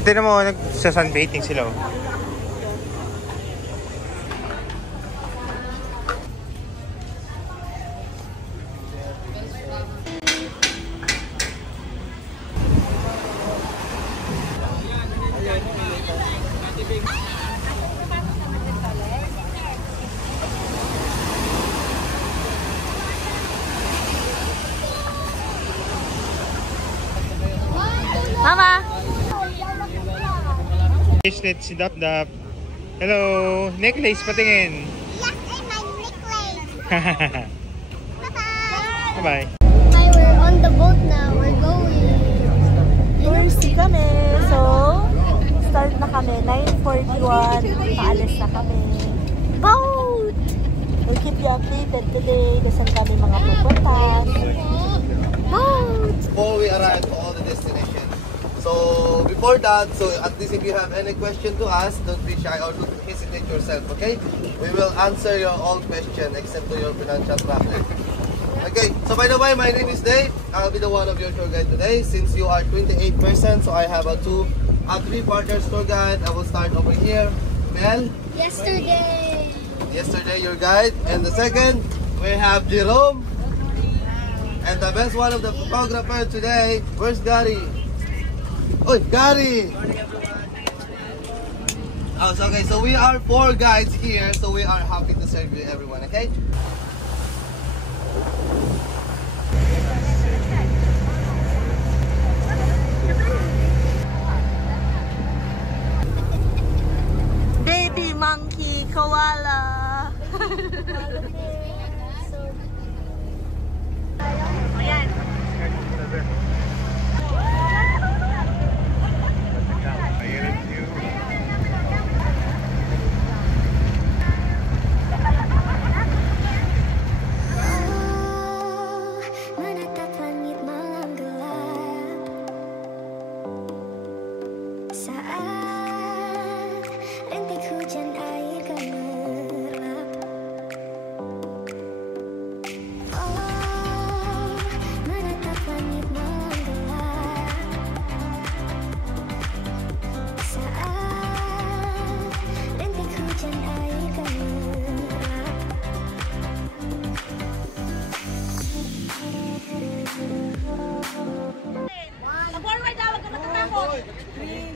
Tignan mo, nagsa-sunbathing sila. Oh. Mama! Bracelet si Dap Dap. Hello! Necklace, patingin. Yes, and my necklace. Bye-bye. Bye-bye. Hi, we're on the boat now. We're going. Touristy kami. So, start na kami. 9:41. Paalis na kami. Boat! We'll keep you updated today. Kasi kami mga pupuntan. Boat! Before we arrive to all the destinations. So before that, so at least if you have any question to ask, don't be shy or don't hesitate yourself, okay? We will answer your all question except to your financial problem. Okay, so by the way, my name is Dave. I'll be the one of your tour guide today. Since you are 28%, so I have a three partners tour guide. I will start over here. Mel? Yesterday your guide. And the second, we have Jerome. And the best one of the photographer today, where's Gary? Oh, Gary! Oh, so, okay, so we are 4 guides here, so we are happy to serve you everyone, okay? Baby monkey, koala. Ayan.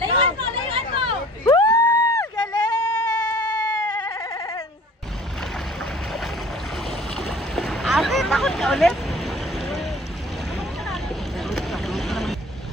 Layuan mo! Woo! Galing! Ate, takot ka ulit?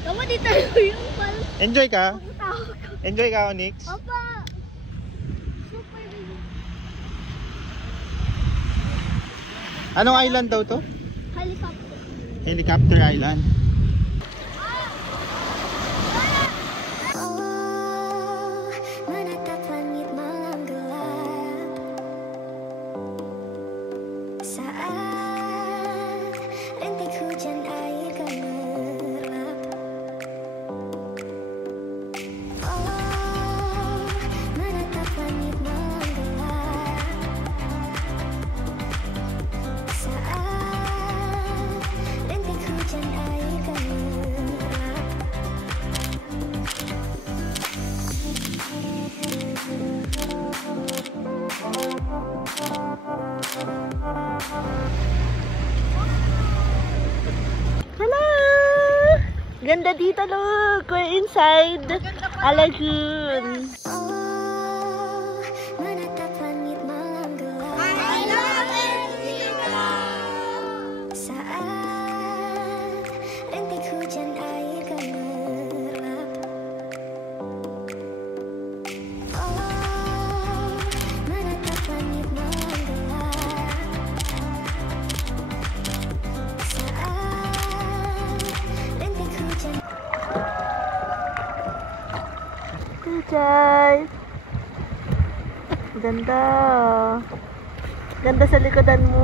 Tama dito yung pal. Enjoy ka? Enjoy ka, Onyx? Opa! Super baby. Anong island daw to? Helicopter. Helicopter Island. Ganda dito, look! We're inside a lagoon. Guys, ganda. Ganda sa likodan mo.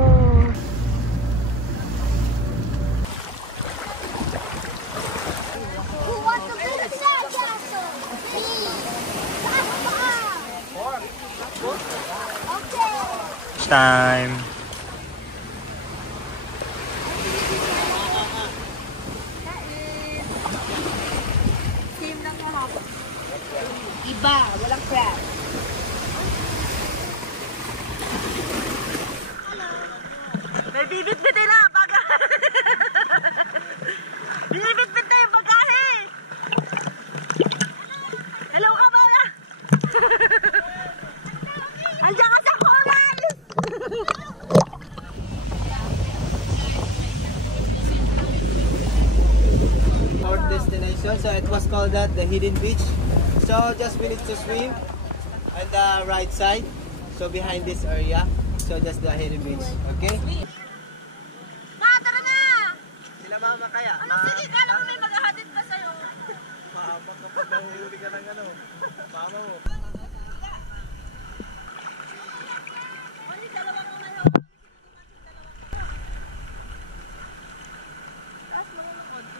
Who wants to be the sand castle? Me. Okay. It's time. Team ng mahaba. Baba, walang crab. May bibit-bit na, baga. Bibit-bit na yung bagahe. Hello ka ba? Andiyan ka sa coral. Our destination, so it was called that the hidden beach. So just we need to swim on the right side, so behind this area, so that's the hidden beach. Okay. Ma, tara na! Sila mama kaya? Ano, sige, kala mo may maghahatid pa sa'yo. Mama kapag nahuli ka ng ano, mama mo. Only dalawang kamay. Taas mo naman konti.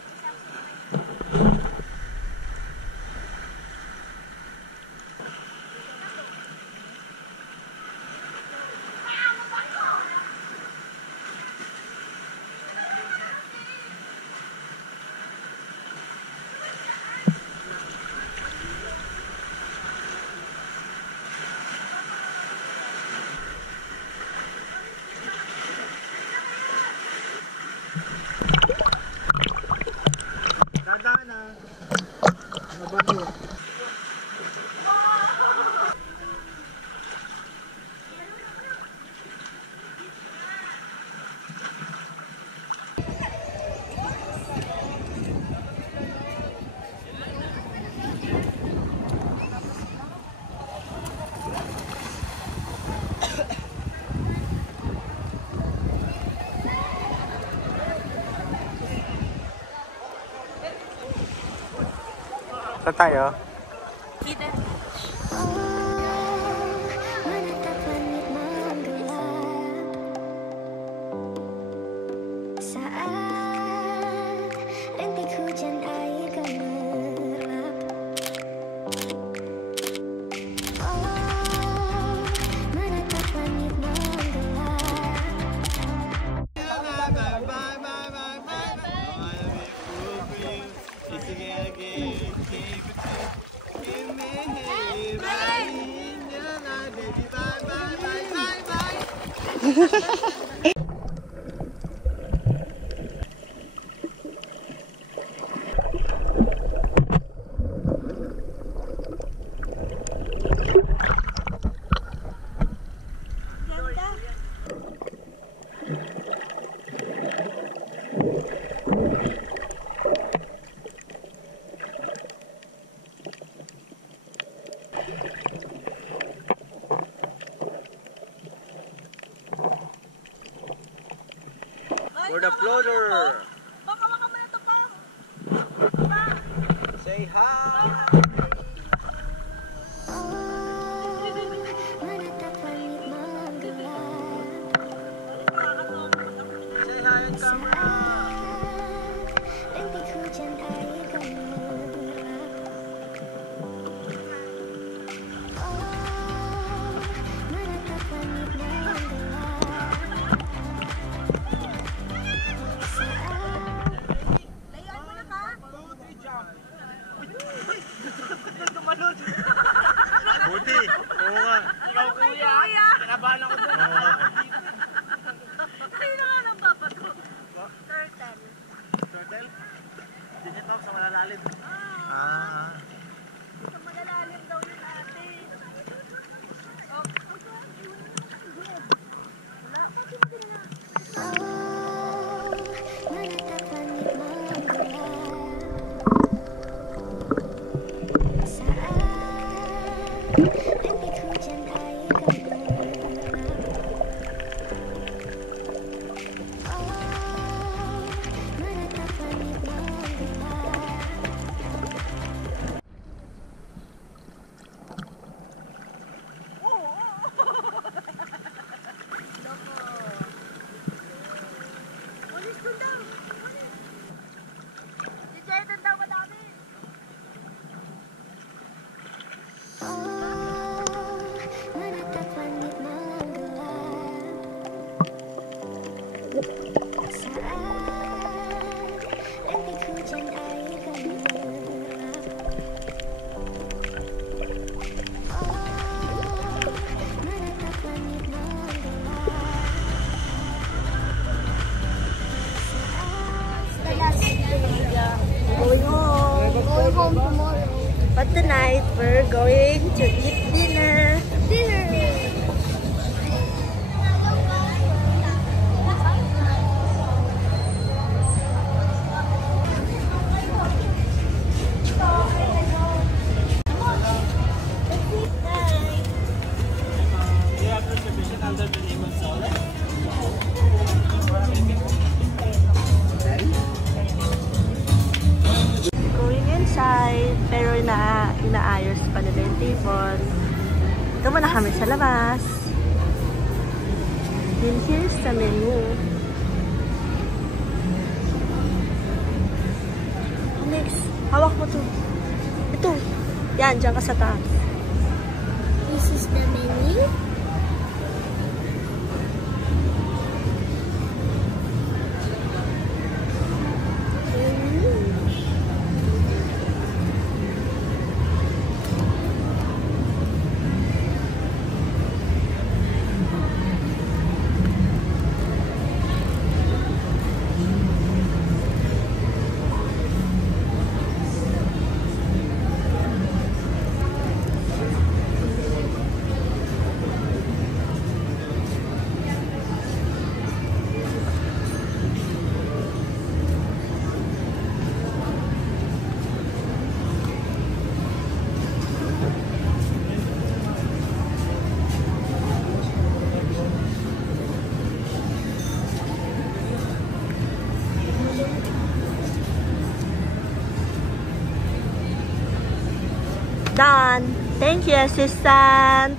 Saan tayo? Menatap langit menggelap saat rintik hujan air gemerlap. Oh, menatap langit menggelap. For the floater. Baka mo na ito pa. Say hi. Menatap langit menggelap Say hi on camera. saat rintik hujan air gemerlap. Oh, menatap langit menggelap Layuan mo na ka. Buti. Oo nga. Ikaw kuya. Kinabahan ako doon. Kayo na nga ng babato. Turtle. Turtle? Dinitok sa malalalim. Sa malalalim daw yun ate. Oh. Wala pa din na. Oh, menatap langit menggelap saat rintik hujan air gemerlap. Oh, menatap langit menggelap. Pulis doon daw. Si Jordan daw madami. Oh, menatap langit menggelap saat rintik hujan air gemerlap. tonight we're going to eat dinner. Going inside, pero inaayos pa nila yung table. Ito muna kami sa labas. Then here's the menu. Next, hawak mo to. Ito. Yan, dyan ka sa taas. This is the menu. Done. Thank you, assistant.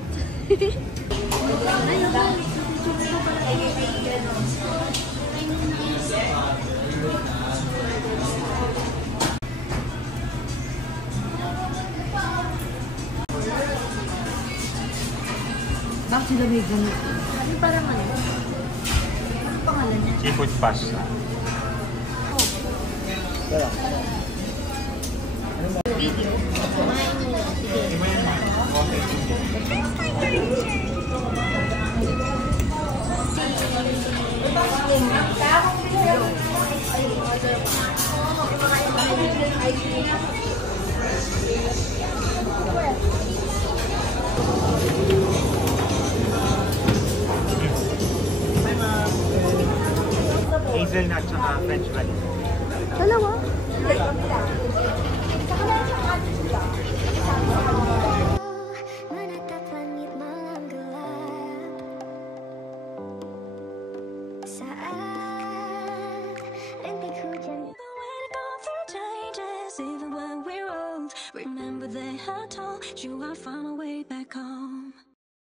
Bakit sila may ganito? Ano parang ano? Ano pangalan niya? Seafood pasta. Video. Kumain mo na. Sige. Hazelnut tsaka French vanilla. Dalawa. Menatap langit malam gelap saat rintik hujan. Even when we're old, remember they had told you I'll find a